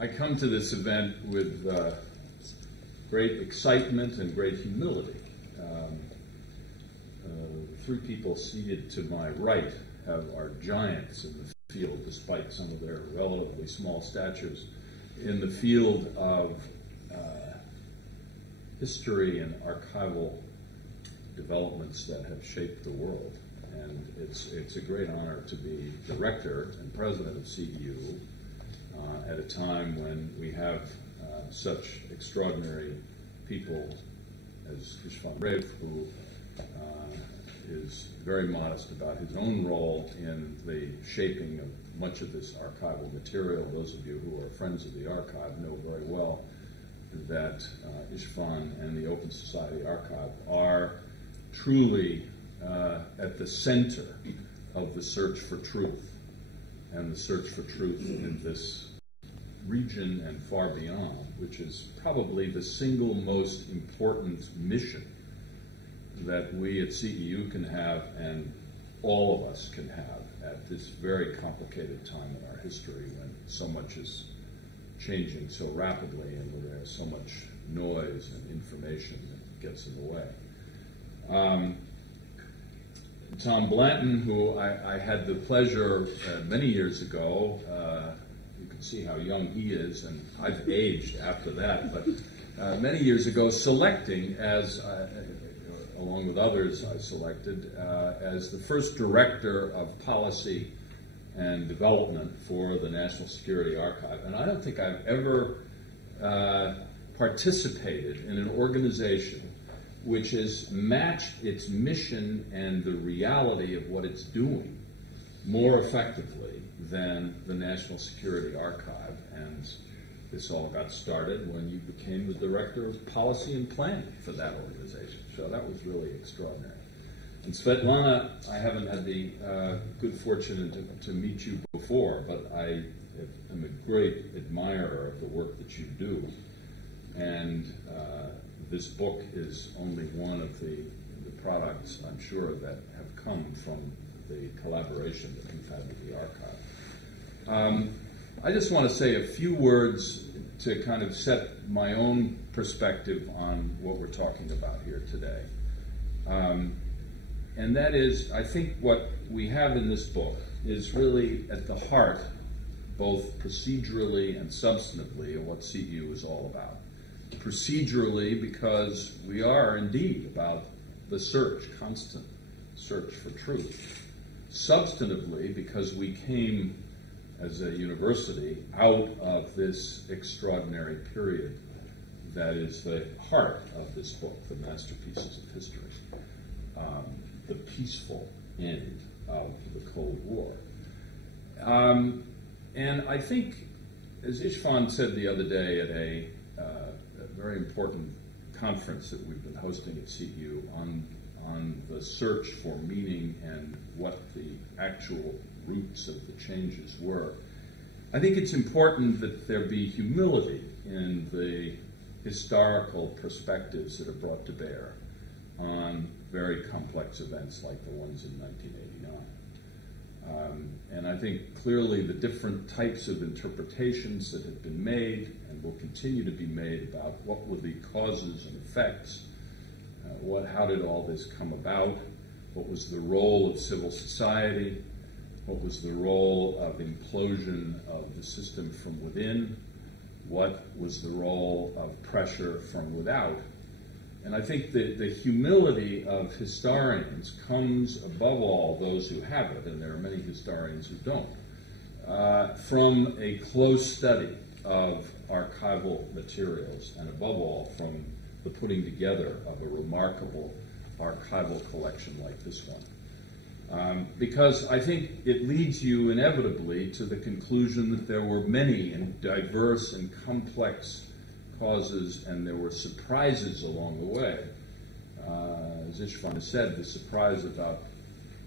I come to this event with great excitement and great humility. Three people seated to my right are giants in the field, despite some of their relatively small statures, in the field of history and archival developments that have shaped the world. And it's a great honor to be director and president of CEU at a time when we have such extraordinary people as Istvan Rev, who is very modest about his own role in the shaping of much of this archival material. Those of you who are friends of the archive know very well that Istvan and the Open Society Archive are truly at the center of the search for truth, and the search for truth in this region and far beyond, which is probably the single most important mission that we at CEU can have and all of us can have at this very complicated time in our history when so much is changing so rapidly and where there's so much noise and information that gets in the way. Tom Blanton, who I had the pleasure many years ago, you can see how young he is, and I've aged after that, but many years ago selecting as, along with others I selected, as the first director of policy and development for the National Security Archive. And I don't think I've ever participated in an organization which has matched its mission and the reality of what it's doing more effectively than the National Security Archive. And this all got started when you became the director of policy and planning for that organization. So that was really extraordinary. And Svetlana, I haven't had the good fortune to meet you before, but I am a great admirer of the work that you do. And this book is only one of the products, I'm sure, that have come from the collaboration that we've had with the archive. I just want to say a few words to kind of set my own perspective on what we're talking about here today. And that is, I think what we have in this book is really at the heart, both procedurally and substantively, of what CEU is all about. Procedurally, because we are indeed about the search, constant search for truth. Substantively, because we came as a university out of this extraordinary period that is the heart of this book, the masterpieces of history, the peaceful end of the Cold War. And I think, as Istvan said the other day at a very important conference that we've been hosting at CEU on the search for meaning and what the actual roots of the changes were, I think it's important that there be humility in the historical perspectives that are brought to bear on very complex events like the ones in 1989. And I think clearly the different types of interpretations that have been made and will continue to be made about what were the causes and effects, how did all this come about, what was the role of civil society, what was the role of implosion of the system from within, what was the role of pressure from without. And I think that the humility of historians comes above all, those who have it, and there are many historians who don't, from a close study of archival materials, and above all from the putting together of a remarkable archival collection like this one. Because I think it leads you inevitably to the conclusion that there were many and diverse and complex causes, and there were surprises along the way. As Istvan has said, the surprise about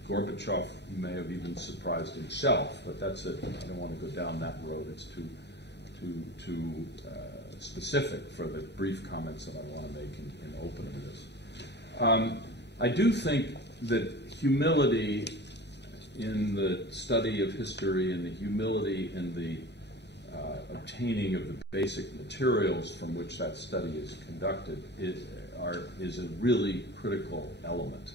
Gorbachev may have even surprised himself, but that's it. I don't want to go down that road. It's too specific for the brief comments that I want to make in opening this. I do think that humility in the study of history and the humility in the obtaining of the basic materials from which that study is conducted is a really critical element.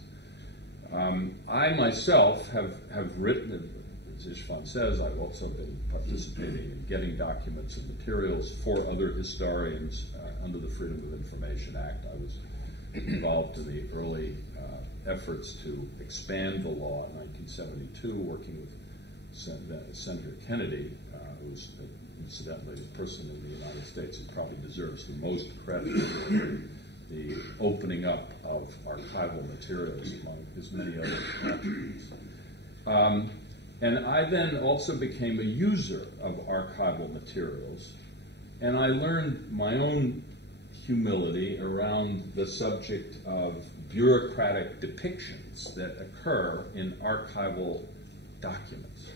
I myself have written, as Istvan says, I've also been participating in getting documents and materials for other historians under the Freedom of Information Act. I was involved in the early efforts to expand the law in 1972, working with Senator Kennedy, who was incidentally the person in the United States who probably deserves the most credit for the opening up of archival materials among his many other attributes. And I then also became a user of archival materials, and I learned my own humility around the subject of bureaucratic depictions that occur in archival documents.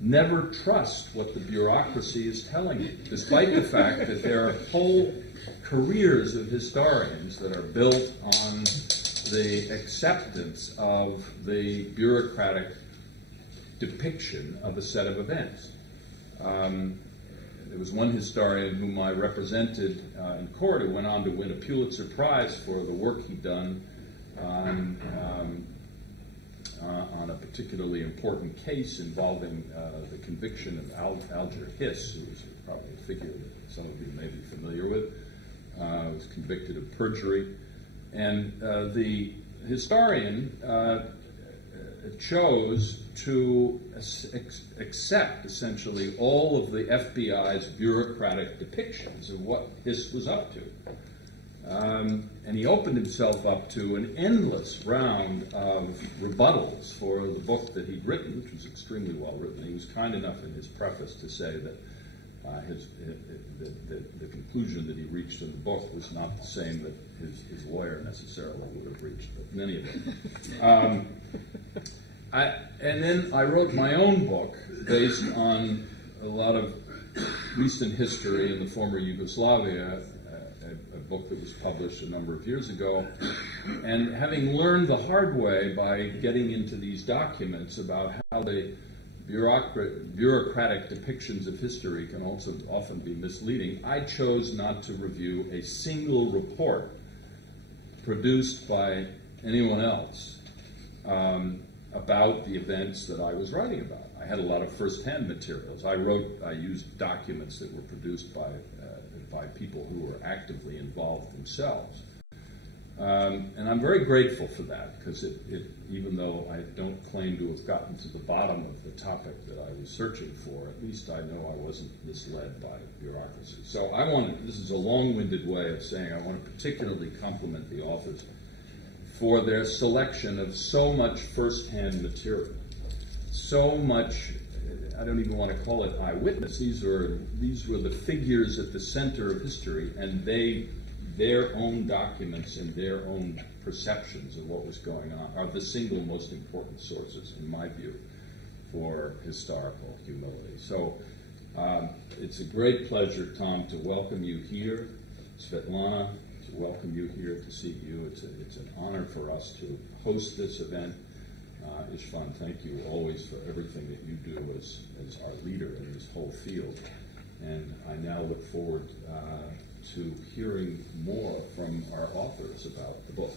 Never trust what the bureaucracy is telling you, despite the fact that there are whole careers of historians that are built on the acceptance of the bureaucratic depiction of a set of events. There was one historian whom I represented in court who went on to win a Pulitzer Prize for the work he'd done on a particularly important case involving the conviction of Alger Hiss, who was probably a figure that some of you may be familiar with, was convicted of perjury. And the historian chose to accept, essentially, all of the FBI's bureaucratic depictions of what Hiss was up to. And he opened himself up to an endless round of rebuttals for the book that he'd written, which was extremely well written. He was kind enough in his preface to say that the conclusion that he reached in the book was not the same that his lawyer necessarily would have reached, but in any event. And then I wrote my own book based on a lot of recent history in the former Yugoslavia, a book that was published a number of years ago. And having learned the hard way by getting into these documents about how the bureaucratic depictions of history can also often be misleading, I chose not to review a single report produced by anyone else about the events that I was writing about. I had a lot of first-hand materials. I used documents that were produced by people who were actively involved themselves. And I'm very grateful for that, because even though I don't claim to have gotten to the bottom of the topic that I was searching for, at least I know I wasn't misled by bureaucracy. So this is a long-winded way of saying I want to particularly compliment the authors for their selection of so much first-hand material, so much, I don't even want to call it eyewitness. These were the figures at the center of history, and their own documents and their own perceptions of what was going on are the single most important sources, in my view, for historical humility. So it's a great pleasure, Tom, to welcome you here, Svetlana, to welcome you here at the CEU. It's an honor for us to host this event. Istvan, thank you always for everything that you do as our leader in this whole field. And I now look forward to hearing more from our authors about the book.